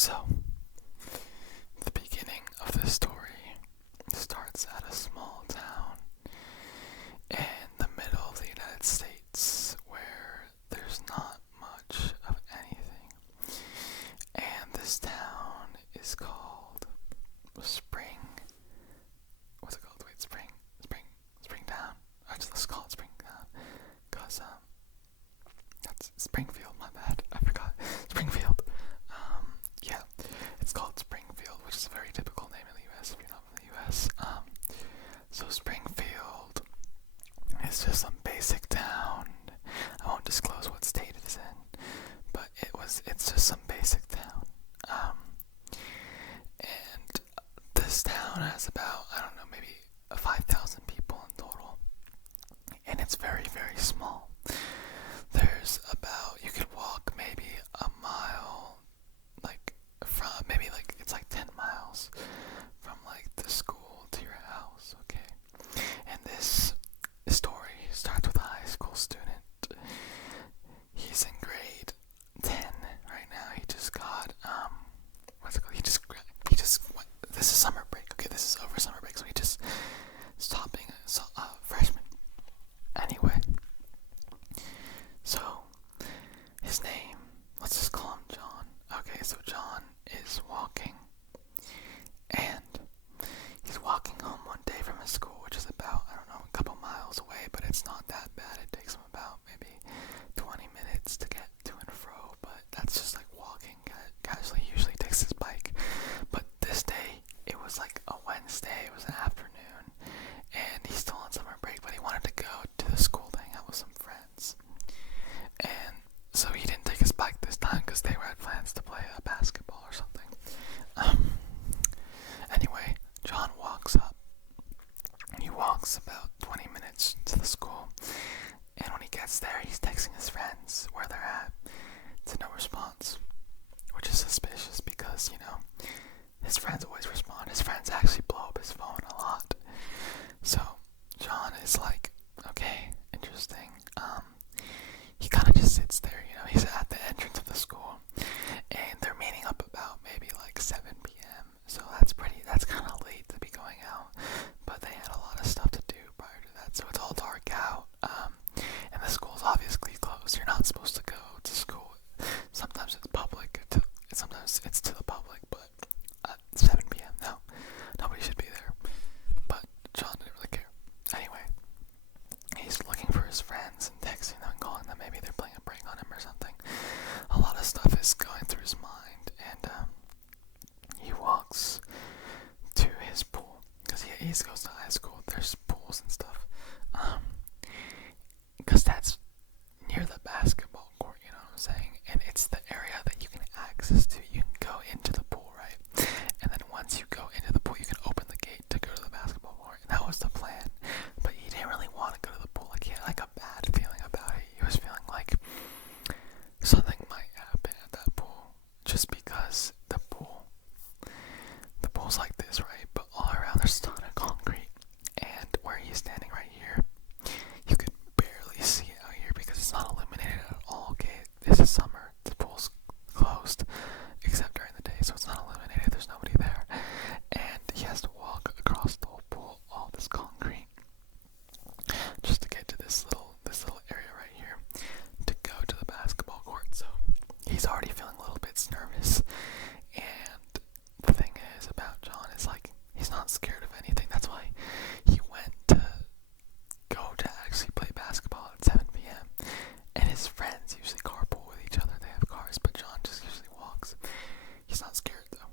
So, the beginning of this story starts at a small town in the middle of the United States where there's not much of anything. And this town is called Spring. What's it called? Wait, Springtown. Actually, let's call it Springtown. Because, that's Springfield, my bad. I forgot. Springfield. Yeah, it's called Springfield, which is a very typical name in the U.S. if you're not from the U.S. So Springfield is just some basic town. I won't disclose what state it's in, but it's just some basic town. And this town has about, I don't know, maybe 5,000 people in total. And it's very, very small. There's about, you could walk maybe a mile, it's like 10 miles from like the school to your house, okay? And this story starts with a high school student. He's in grade 10 right now. He just got, what's it called? This is summer break, okay? This is over summer break, so he just stopped being a freshman. Anyway, so his name, let's just call him John. Okay, so John is walking, and he's walking home one day from his school, which is about, I don't know, a couple miles away, but it's not that bad. It takes him about maybe 20 minutes to get to and fro, but that's just like walking casually. He usually takes his bike, but this day, it was like a Wednesday, it was an afternoon, and he's still on summer break, but he wanted to go to the school to hang out with some friends. And so he didn't take his bike this time because they had plans to play basketball or something. Anyway, John walks up. He walks about 20 minutes to the school, and when he gets there, he's texting his friends where they're at. To no response, which is suspicious because, his friends always respond. His friends actually blow up his phone a lot. So John is like, okay, interesting. He kind of just sits there, he's at the entrance of the school, and they're meeting up about maybe like 7 p.m. So that's kind of late to be going out, but they had a lot of stuff to do prior to that, so it's all dark out, and the school's obviously closed. You're not supposed to go to school. Sometimes it's public, sometimes it's to the public, but at 7 p.m., no, nobody should be there. But John didn't really care. Anyway, he's looking for his friends and texting them and calling them. Maybe they're playing a prank on him or something. A lot of stuff is going through his mind, and he walks to his pool because he goes to high school. There's pools and stuff, because that's near the basketball court, you know what I'm saying? And it's the area that you can access to. You can go into the pool, right? And then once you go into the pool, you can open the gate to go to the basketball court. And that was the plan. But he didn't really want to go to the pool. Like, he had like a bad feeling about it. He was feeling like something might happen at that pool, just because the pool's like this, right? But all around there's a ton of concrete. And where he's standing right here, you could barely see it out here because it's not illuminated at all. Okay, this is summer. The pool's closed except during the day, so it's not illuminated. There's nobody there, and he has to walk across the whole pool, all this concrete, just to get to this little area right here to go to the basketball court. So he's already feeling a little bit nervous. And the thing is about John is, like, he's not scared of anything. That's why he went to go to actually play basketball at 7 p.m. And his friends usually carpool with each other. They have cars, but John just usually walks. He's not scared though.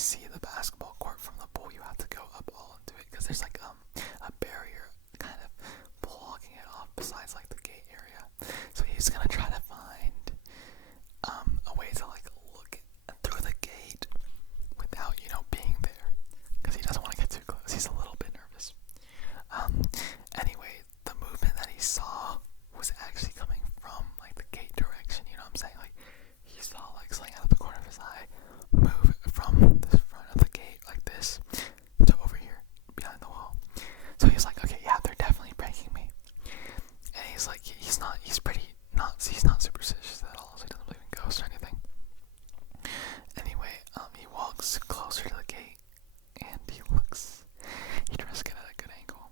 see the basketball court from the pool, you have to go up all into it because there's like a barrier kind of blocking it off besides like the gate area. So he's gonna try to find a way to like look through the gate without being there because he doesn't want to get too close. He's a little bit nervous. Anyway, the movement that he saw was actually coming from like the gate direction. You know what I'm saying? Like he saw like something out of the corner of his eye move from the front of the gate like this to over here behind the wall. So he's like, okay, yeah, they're definitely pranking me. And he's like, he's not superstitious at all, so he doesn't believe in ghosts or anything. Anyway, he walks closer to the gate and he tries to get at a good angle.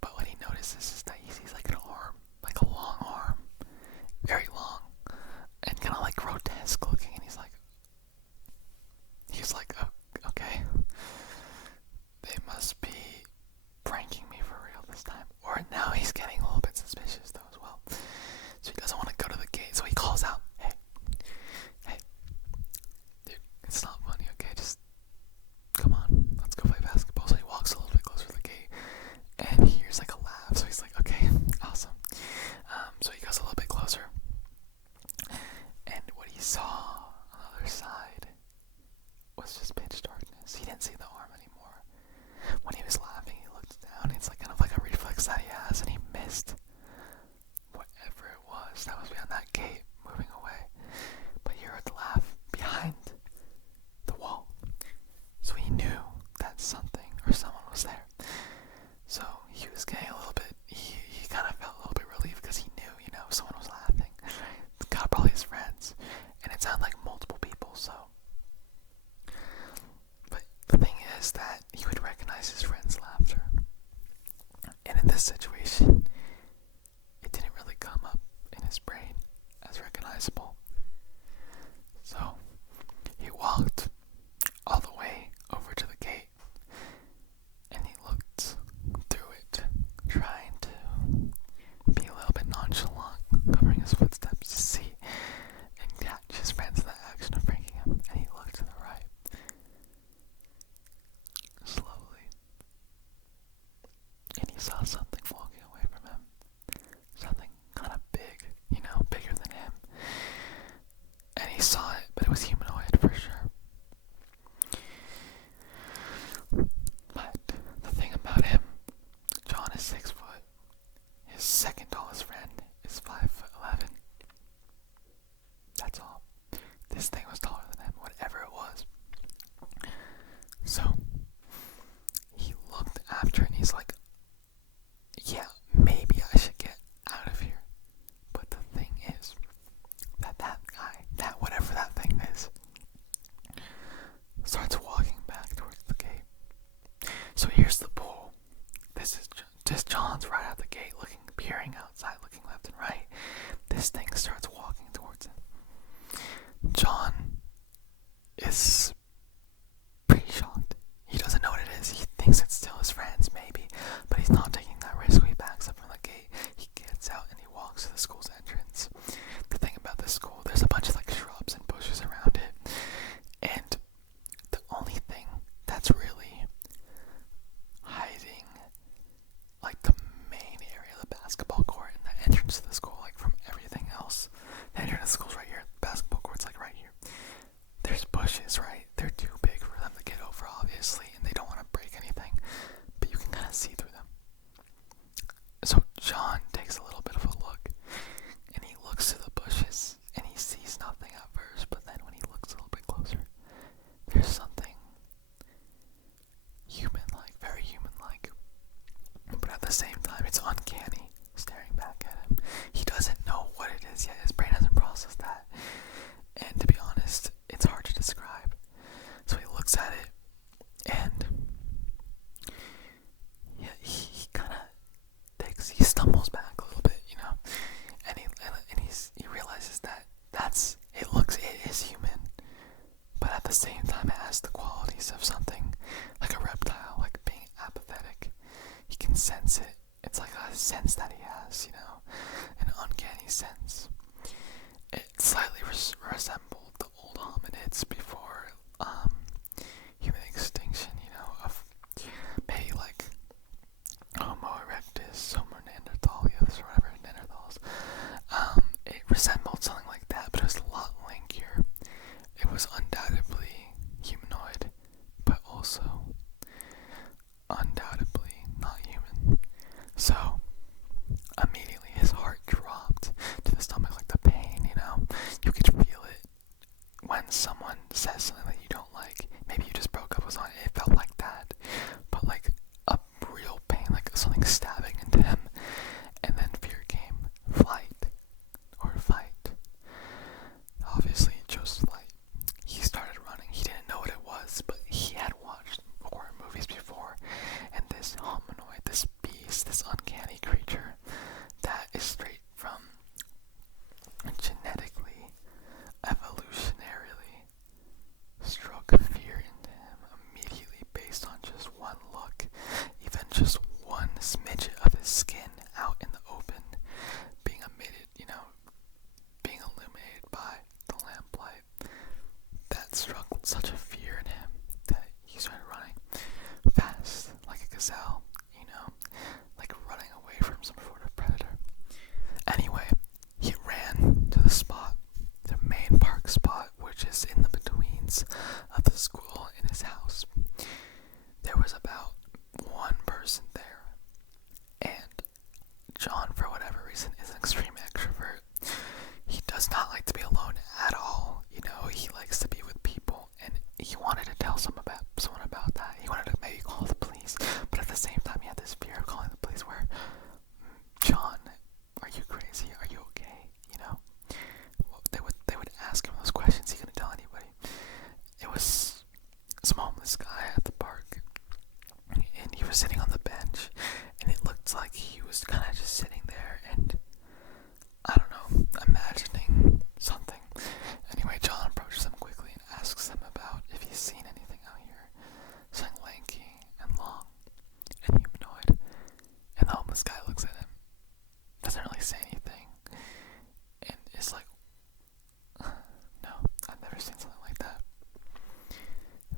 But what he notices is that he sees like an arm, like a long arm, very long, and kind of like grotesque looking, and he's like, oh, okay, they must be pranking me for real this time. Or now he's getting a little bit suspicious though as well. So he doesn't want to go to the gate, so he calls out, hey, dude, it's not funny, okay, just come on, let's go play basketball. So he walks a little bit closer to the gate, and he hears like a laugh, so he's like, okay, awesome. So he goes a little bit closer, and what he saw on the other side was just pitch darkness. He didn't see the arm anymore. When he was laughing, he looked down. It's like kind of like a reflex that he has, and he missed whatever it was that was behind that gate moving away. But he heard the laugh behind the wall, so he knew that something or someone was there. So he was getting a little bit, he kind of felt a little bit relieved because he knew, someone was laughing. God, probably his friends. And it sounded like multiple people, so. But the thing is that he would recognize his friend's laughter. And in this situation, it didn't really come up in his brain as recognizable. So he walked all the way over to the gate, and he looked through it, trying to be a little bit nonchalant, covering his footsteps to see and catch his friends in the action of breaking him. And he looked to the right, slowly, and he saw something walking away from him. Something kind of big, bigger than him. And he saw it, but it was humanoid for sure. But the thing about him, John is 6 foot. His second tallest friend is 5'11". That's all. This thing was taller than him, whatever it was. So he looked after it and he's like, yeah, maybe I should get out of here. But the thing is that guy, that whatever that thing is, starts walking back towards the gate. So here's the pool. This is just John's right out the gate, peering outside, looking left and right. This thing starts walking towards him. John is pretty shocked. He doesn't know what it is. He thinks it's still his friends, maybe, but he's not taking that risk. He backs up from the gate. He gets out and he walks to the school's entrance. The thing about this school, there's a bunch of like shrubs and bushes around it, and the only thing that's really hiding like the main area of the basketball court and the entrance to the school, like from everything else. The entrance to the school's right here. The basketball court's like right here. There's bushes, right? They're too big for them to get over, obviously, and they don't want to break anything, but you can kind of see through them. So John takes a little bit of a look, and he looks through the bushes, and he sees nothing at first, but then when he looks a little bit closer, there's something human-like, very human-like, but at the same time, it's uncanny staring back at him. He doesn't know what it is yet. His brain hasn't processed that. And to be honest, it's hard to describe. So he looks at it, and yeah, he kind of he stumbles back a little bit, and he realizes that it is human, but at the same time, it has the qualities of something like a reptile, like being apathetic. He can sense it. It's like a sense that he has, an uncanny sense. It slightly resembled the old hominids before You could feel it when someone says something that you don't like. Maybe you just broke up with someone, it felt like that. But like a real pain, like something stabbing into him. And then fear came. Flight or fight. Obviously he chose flight. He started running. He didn't know what it was, but he had watched horror movies before. And this hominoid, this beast, this uncanny creature that is straight from genetically, evolutionarily struck fear into him immediately based on just one look, even just one smidge of his skin out in the open, being emitted, being illuminated by the lamplight. That struck such a fear in him that he started running fast, like a gazelle, like running away from some sort of predator. Anyway, he ran to the spot, the main park spot, which is in the betweens of the school and his house. There was about one person there, and John, for whatever reason, is an extreme extrovert. He does not like to be alone at all. He likes to be with people, and he wanted to tell someone about that. He wanted to maybe call the police, but at the same time, he had this fear of calling the police where, John, are you crazy? Are you okay? They would ask him those questions. He couldn't tell anybody. It was some homeless guy at the park, and he was sitting on the bench, and it looked like he was kind of just sitting there and, I don't know, imagining something. Anyway, John approaches him quickly and asks him about if he's seen anything out here, something lanky and long and humanoid. And the homeless guy looks at him, doesn't really say anything, and is like, no, I've never seen something like that.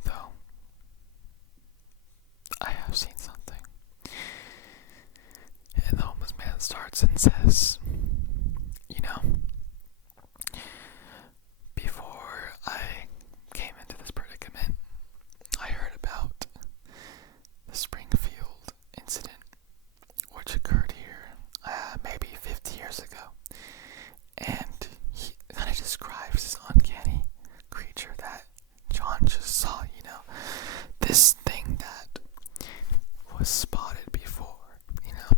Though, I have seen something. And the homeless man starts and says, before I came into this predicament, I heard about the Springfield incident, which occurred here maybe 50 years ago. And he kind of describes this uncanny creature that John just saw, this thing that was spotted before,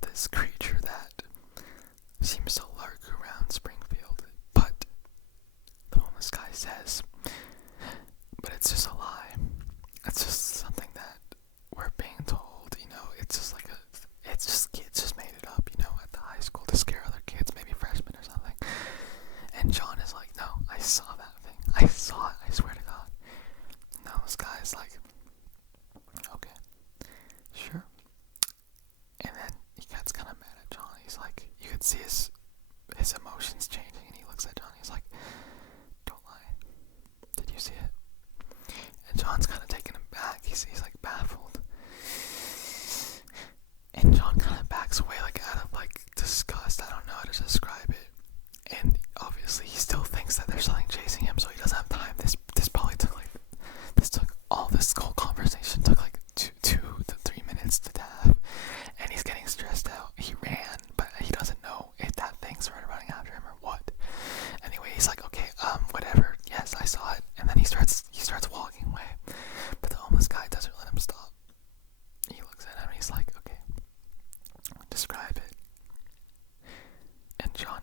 this creature that seems to lurk around Springfield. But the homeless guy says, but it's just a lie. It's just something that we're being told, it's just like it's just kids just made it up, at the high school to scare other kids, maybe freshmen or something. And John is like, no, I saw that thing. I saw it, I swear to God. And this guy's like, okay, sure. And then he gets kind of mad at John. He's like, you could see his emotions changing, and he looks at John. He's like, don't lie. Did you see it? And John's kind of taken aback. He's like baffled. And John kind of backs away, like out of like disgust. I don't know how to describe it. And obviously, he still thinks that there's something chasing him, so he doesn't have time. This whole conversation took like 2 to 3 minutes to have, and he's getting stressed out. He ran, but he doesn't know if that thing started running after him or what. Anyway, he's like, okay, whatever. Yes, I saw it. And then he starts walking away, but the homeless guy doesn't let him stop. He looks at him and he's like, okay, describe it. And John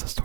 the story.